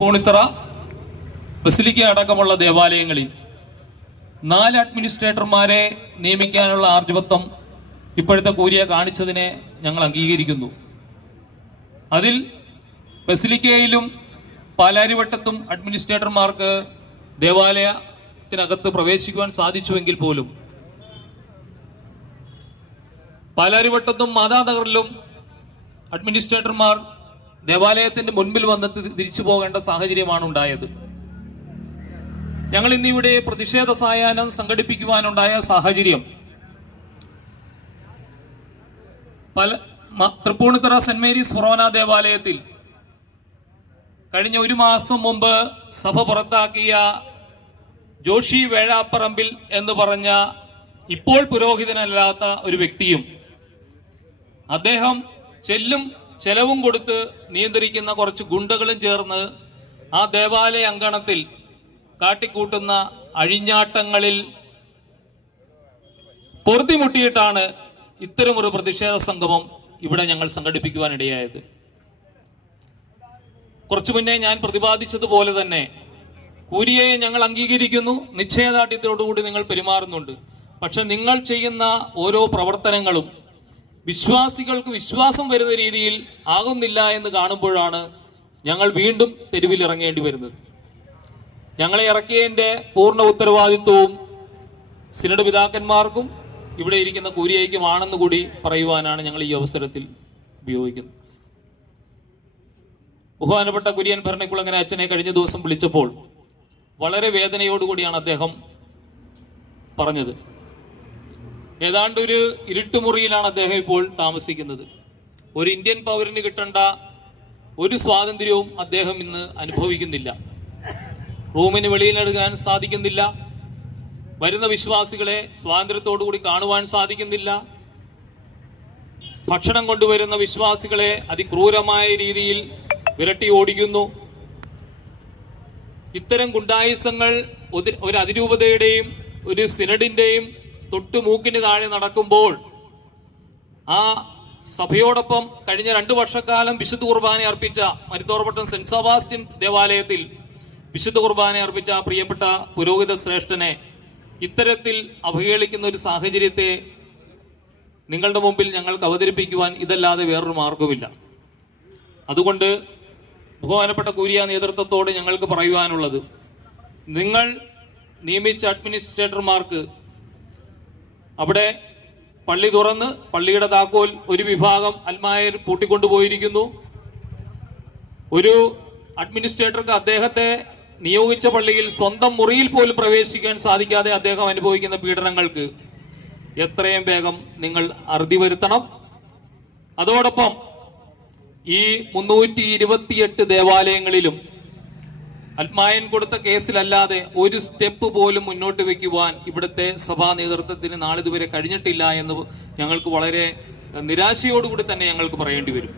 പൂണിത്തറ basilica അടക്കമുള്ള ദേവാലയങ്ങളിൽ നാല് അഡ്മിനിസ്ട്രേറ്റർമാരെ നിയമിക്കാനുള്ള ആർജവത്വം ഇപ്പോഴത്തെ കൂരിയ കാണിച്ചതിനെ ഞങ്ങൾ അംഗീകരിക്കുന്നു. അതിൽ ബസിലിക്കയിലും പാലാരിവട്ടത്തും അഡ്മിനിസ്ട്രേറ്റർമാർക്ക് ദേവാലയത്തിനകത്ത് പ്രവേശിക്കുവാൻ സാധിച്ചുവെങ്കിൽ പോലും പാലാരിവട്ടത്തും മാതാനഗറിലും അഡ്മിനിസ്ട്രേറ്റർമാർ ദേവാലയത്തിന്റെ മുൻപിൽ വന്ന് തിരിച്ചു പോകേണ്ട സാഹചര്യമാണ് ഉണ്ടായത്. ഞങ്ങൾ ഇന്നിവിടെ പ്രതിഷേധ സായാഹ്നം സംഘടിപ്പിക്കുവാനുണ്ടായ സാഹചര്യം. പല തൃപ്പൂണിത്തുറ സെന്റ് മേരീസ് ഫൊറോന ദേവാലയത്തിൽ കഴിഞ്ഞ ഒരു മാസം മുമ്പ് സഭ പുറത്താക്കിയ ജോഷി വേഴാപ്പറമ്പിൽ എന്ന് പറഞ്ഞ ഇപ്പോൾ പുരോഹിതനല്ലാത്ത ഒരു വ്യക്തിയും അദ്ദേഹം ചെല്ലും ചെലവും കൊടുത്ത് നിയന്ത്രിക്കുന്ന കുറച്ച് ഗുണ്ടകളും ചേർന്ന് ആ ദേവാലയ അങ്കണത്തിൽ കാട്ടിക്കൂട്ടുന്ന അഴിഞ്ഞാട്ടങ്ങളിൽ പൊറുതിമുട്ടിയിട്ടാണ് ഇത്തരമൊരു പ്രതിഷേധ സംഗമം ഇവിടെ ഞങ്ങൾ സംഘടിപ്പിക്കുവാനിടയായത്. കുറച്ചു മുന്നേ ഞാൻ പ്രതിപാദിച്ചതുപോലെ തന്നെ കൂരിയയെ ഞങ്ങൾ അംഗീകരിക്കുന്നു നിശ്ചയദാർഢ്യത്തോടുകൂടി നിങ്ങൾ പെരുമാറുന്നുണ്ട്. പക്ഷെ നിങ്ങൾ ചെയ്യുന്ന ഓരോ പ്രവർത്തനങ്ങളും വിശ്വാസികൾക്ക് വിശ്വാസം വരുന്ന രീതിയിൽ ആകുന്നില്ല എന്ന് കാണുമ്പോഴാണ് ഞങ്ങൾ വീണ്ടും തെരുവിൽ ഇറങ്ങേണ്ടി വരുന്നത്. ഞങ്ങളെ ഇറക്കിയതിന്റെ പൂർണ ഉത്തരവാദിത്വവും സിനഡ് പിതാക്കന്മാർക്കും ഇവിടെ ഇരിക്കുന്ന കൂരിയയ്ക്കുമാണെന്ന് കൂടി പറയുവാനാണ് ഞങ്ങൾ ഈ അവസരത്തിൽ ഉപയോഗിക്കുന്നത്. ബഹുമാനപ്പെട്ട കുര്യൻ ഭരണിക്കുളങ്ങന അച്ഛനെ കഴിഞ്ഞ ദിവസം വിളിച്ചപ്പോൾ വളരെ വേദനയോടുകൂടിയാണ് അദ്ദേഹം പറഞ്ഞത്. ഏതാണ്ട് ഒരു ഇരുട്ടുമുറിയിലാണ് അദ്ദേഹം ഇപ്പോൾ താമസിക്കുന്നത്. ഒരു ഇന്ത്യൻ പൗരന് കിട്ടേണ്ട ഒരു സ്വാതന്ത്ര്യവും അദ്ദേഹം ഇന്ന് അനുഭവിക്കുന്നില്ല. റൂമിന് വെളിയിലെടുക്കാൻ സാധിക്കുന്നില്ല. വരുന്ന വിശ്വാസികളെ സ്വാതന്ത്ര്യത്തോടുകൂടി കാണുവാൻ സാധിക്കുന്നില്ല. ഭക്ഷണം കൊണ്ടുവരുന്ന വിശ്വാസികളെ അതിക്രൂരമായ രീതിയിൽ വിരട്ടി ഓടിക്കുന്നു. ഇത്തരം ഗുണ്ടായുസങ്ങൾ ഒരു- അതിരൂപതയുടെയും ഒരു സിനഡിന്റെയും തൊട്ടു മൂക്കിന് താഴെ നടക്കുമ്പോൾ ആ സഭയോടൊപ്പം കഴിഞ്ഞ രണ്ടു വർഷക്കാലം വിശുദ്ധ കുർബാന അർപ്പിച്ച മരുത്തോർപട്ടം സെന്റ് സെബാസ്റ്റ്യൻ ദേവാലയത്തിൽ വിശുദ്ധ കുർബാന അർപ്പിച്ച പ്രിയപ്പെട്ട പുരോഹിത ശ്രേഷ്ഠനെ ഇത്തരത്തിൽ അവഹേളിക്കുന്ന ഒരു സാഹചര്യത്തെ നിങ്ങളുടെ മുമ്പിൽ ഞങ്ങൾക്ക് അവതരിപ്പിക്കുവാൻ ഇതല്ലാതെ വേറൊരു മാർഗവുമില്ല. അതുകൊണ്ട് ബഹുമാനപ്പെട്ട കൂരിയ നേതൃത്വത്തോട് ഞങ്ങൾക്ക് പറയുവാനുള്ളത് നിങ്ങൾ നിയമിച്ച അഡ്മിനിസ്ട്രേറ്റർമാർക്ക് അവിടെ പള്ളി തുറന്ന് പള്ളിയുടെ താക്കോൽ ഒരു വിഭാഗം അൽമായർ പൂട്ടിക്കൊണ്ടുപോയിരിക്കുന്നു. ഒരു അഡ്മിനിസ്ട്രേറ്റർക്ക് അദ്ദേഹത്തെ നിയോഗിച്ച പള്ളിയിൽ സ്വന്തം മുറിയിൽ പോലും പ്രവേശിക്കാൻ സാധിക്കാതെ അദ്ദേഹം അനുഭവിക്കുന്ന പീഡനങ്ങൾക്ക് എത്രയും വേഗം നിങ്ങൾ അറുതി വരുത്തണം. അതോടൊപ്പം ഈ മുന്നൂറ്റി ഇരുപത്തിയെട്ട് ദേവാലയങ്ങളിലും അൽമായൻ കൊടുത്ത കേസിലല്ലാതെ ഒരു സ്റ്റെപ്പ് പോലും മുന്നോട്ട് വെക്കുവാൻ ഇവിടുത്തെ സഭാ നേതൃത്വത്തിന് നാളിതുവരെ കഴിഞ്ഞിട്ടില്ല എന്ന് ഞങ്ങൾക്ക് വളരെ നിരാശയോടുകൂടി തന്നെ ഞങ്ങൾക്ക് പറയേണ്ടി വരും.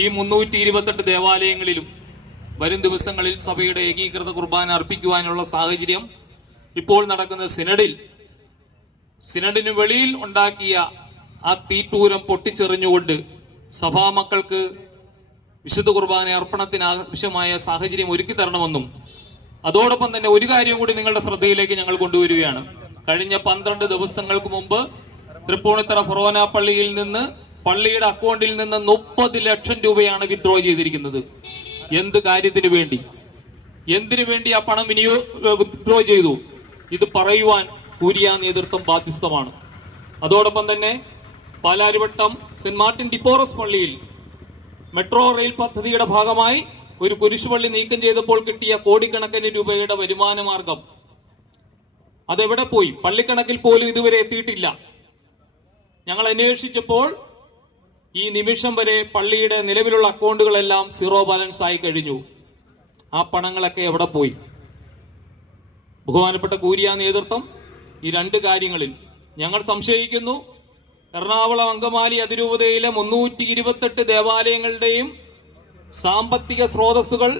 ഈ മുന്നൂറ്റി ഇരുപത്തെട്ട് ദേവാലയങ്ങളിലും വരും ദിവസങ്ങളിൽ സഭയുടെ ഏകീകൃത കുർബാന അർപ്പിക്കുവാനുള്ള സാഹചര്യം ഇപ്പോൾ നടക്കുന്ന സിനഡിൽ. സിനഡിന് വെളിയിൽ ഉണ്ടാക്കിയ ആ തീറ്റൂരം പൊട്ടിച്ചെറിഞ്ഞുകൊണ്ട് സഭാമക്കൾക്ക് വിശുദ്ധ കുർബാന അർപ്പണത്തിന് ആവശ്യമായ സാഹചര്യം ഒരുക്കി തരണമെന്നും അതോടൊപ്പം തന്നെ ഒരു കാര്യം കൂടി നിങ്ങളുടെ ശ്രദ്ധയിലേക്ക് ഞങ്ങൾ കൊണ്ടുവരികയാണ്. കഴിഞ്ഞ പന്ത്രണ്ട് ദിവസങ്ങൾക്ക് മുമ്പ് തൃപ്പൂണിത്തറ ഫൊറോന പള്ളിയിൽ നിന്ന് പള്ളിയുടെ അക്കൗണ്ടിൽ നിന്ന് മുപ്പത് ലക്ഷം രൂപയാണ് വിഡ്രോ ചെയ്തിരിക്കുന്നത്. എന്ത് കാര്യത്തിന് വേണ്ടി? എന്തിനു വേണ്ടി ആ പണം വിനിയോ വിഡ്രോ ചെയ്തു? ഇത് പറയുവാൻ കൂരിയ നേതൃത്വം ബാധ്യസ്ഥമാണ്. അതോടൊപ്പം തന്നെ പാലാരിവട്ടം സെന്റ് മാർട്ടിൻ ഡിപ്പോറസ് പള്ളിയിൽ മെട്രോ റെയിൽ പദ്ധതിയുടെ ഭാഗമായി ഒരു കുരിശുപള്ളി നീക്കം ചെയ്തപ്പോൾ കിട്ടിയ കോടിക്കണക്കിന് രൂപയുടെ വരുമാന മാർഗം അതെവിടെ പോയി? പള്ളിക്കണക്കിൽ പോലും ഇതുവരെ എത്തിയിട്ടില്ല. ഞങ്ങൾ അന്വേഷിച്ചപ്പോൾ ഈ നിമിഷം വരെ പള്ളിയുടെ നിലവിലുള്ള അക്കൗണ്ടുകളെല്ലാം സീറോ ബാലൻസ് ആയി കഴിഞ്ഞു. ആ പണങ്ങളൊക്കെ എവിടെ പോയി? ബഹുമാനപ്പെട്ട കൂരിയ നേതൃത്വം ഈ രണ്ട് കാര്യങ്ങളിൽ ഞങ്ങൾ സംശയിക്കുന്നു. എറണാകുളം അങ്കമാലി അതിരൂപതയിലെ മുന്നൂറ്റി ഇരുപത്തെട്ട് ദേവാലയങ്ങളുടെയും സാമ്പത്തിക സ്രോതസ്സുകൾ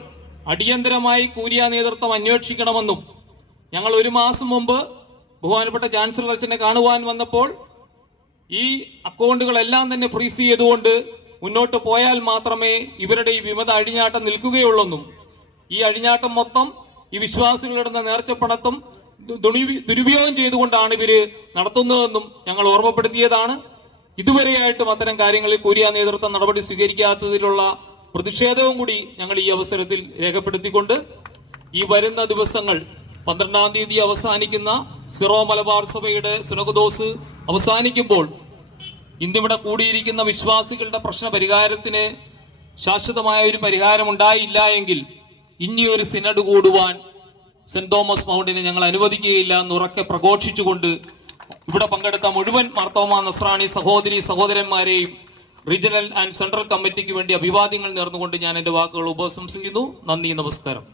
അടിയന്തരമായി കൂരിയ നേതൃത്വം അന്വേഷിക്കണമെന്നും ഞങ്ങൾ ഒരു മാസം മുമ്പ് ബഹുമാനപ്പെട്ട ചാൻസലർ അച്ഛനെ കാണുവാൻ വന്നപ്പോൾ ഈ അക്കൗണ്ടുകളെല്ലാം തന്നെ ഫ്രീസ് ചെയ്തുകൊണ്ട് മുന്നോട്ട് പോയാൽ മാത്രമേ ഇവരുടെ ഈ വിമത അഴിഞ്ഞാട്ടം നിൽക്കുകയുള്ളെന്നും ഈ അഴിഞ്ഞാട്ടം മൊത്തം ഈ വിശ്വാസികളിടുന്ന നേർച്ചപ്പണത്തും ദുരുപയോഗം ചെയ്തുകൊണ്ടാണ് ഇവർ നടത്തുന്നതെന്നും ഞങ്ങൾ ഓർമ്മപ്പെടുത്തിയതാണ്. ഇതുവരെയായിട്ടും അത്തരം കാര്യങ്ങളിൽ കൊരിയ നേതൃത്വം നടപടി സ്വീകരിക്കാത്തതിലുള്ള പ്രതിഷേധവും കൂടി ഞങ്ങൾ ഈ അവസരത്തിൽ രേഖപ്പെടുത്തിക്കൊണ്ട് ഈ വരുന്ന ദിവസങ്ങൾ പന്ത്രണ്ടാം തീയതി അവസാനിക്കുന്ന സിറോ മലബാർ സഭയുടെ സുനകുദോസ് അവസാനിക്കുമ്പോൾ ഇന്നിവിടെ കൂടിയിരിക്കുന്ന വിശ്വാസികളുടെ പ്രശ്ന പരിഹാരത്തിന് ശാശ്വതമായ ഒരു പരിഹാരം ഉണ്ടായില്ല എങ്കിൽ ഇനിയൊരു സിനഡ് കൂടുവാൻ സെന്റ് തോമസ് മൗണ്ടിനെ ഞങ്ങൾ അനുവദിക്കുകയില്ല എന്ന് ഉറക്കെ പ്രഘോഷിച്ചുകൊണ്ട് ഇവിടെ പങ്കെടുത്ത മുഴുവൻ മാർത്തോമ നസ്രാണി സഹോദരി സഹോദരന്മാരെയും റീജിയണൽ ആൻഡ് സെൻട്രൽ കമ്മിറ്റിക്ക് വേണ്ടി അഭിവാദ്യങ്ങൾ നേർന്നുകൊണ്ട് ഞാൻ എന്റെ വാക്കുകൾ ഉപസംസിക്കുന്നു. നന്ദി നമസ്കാരം.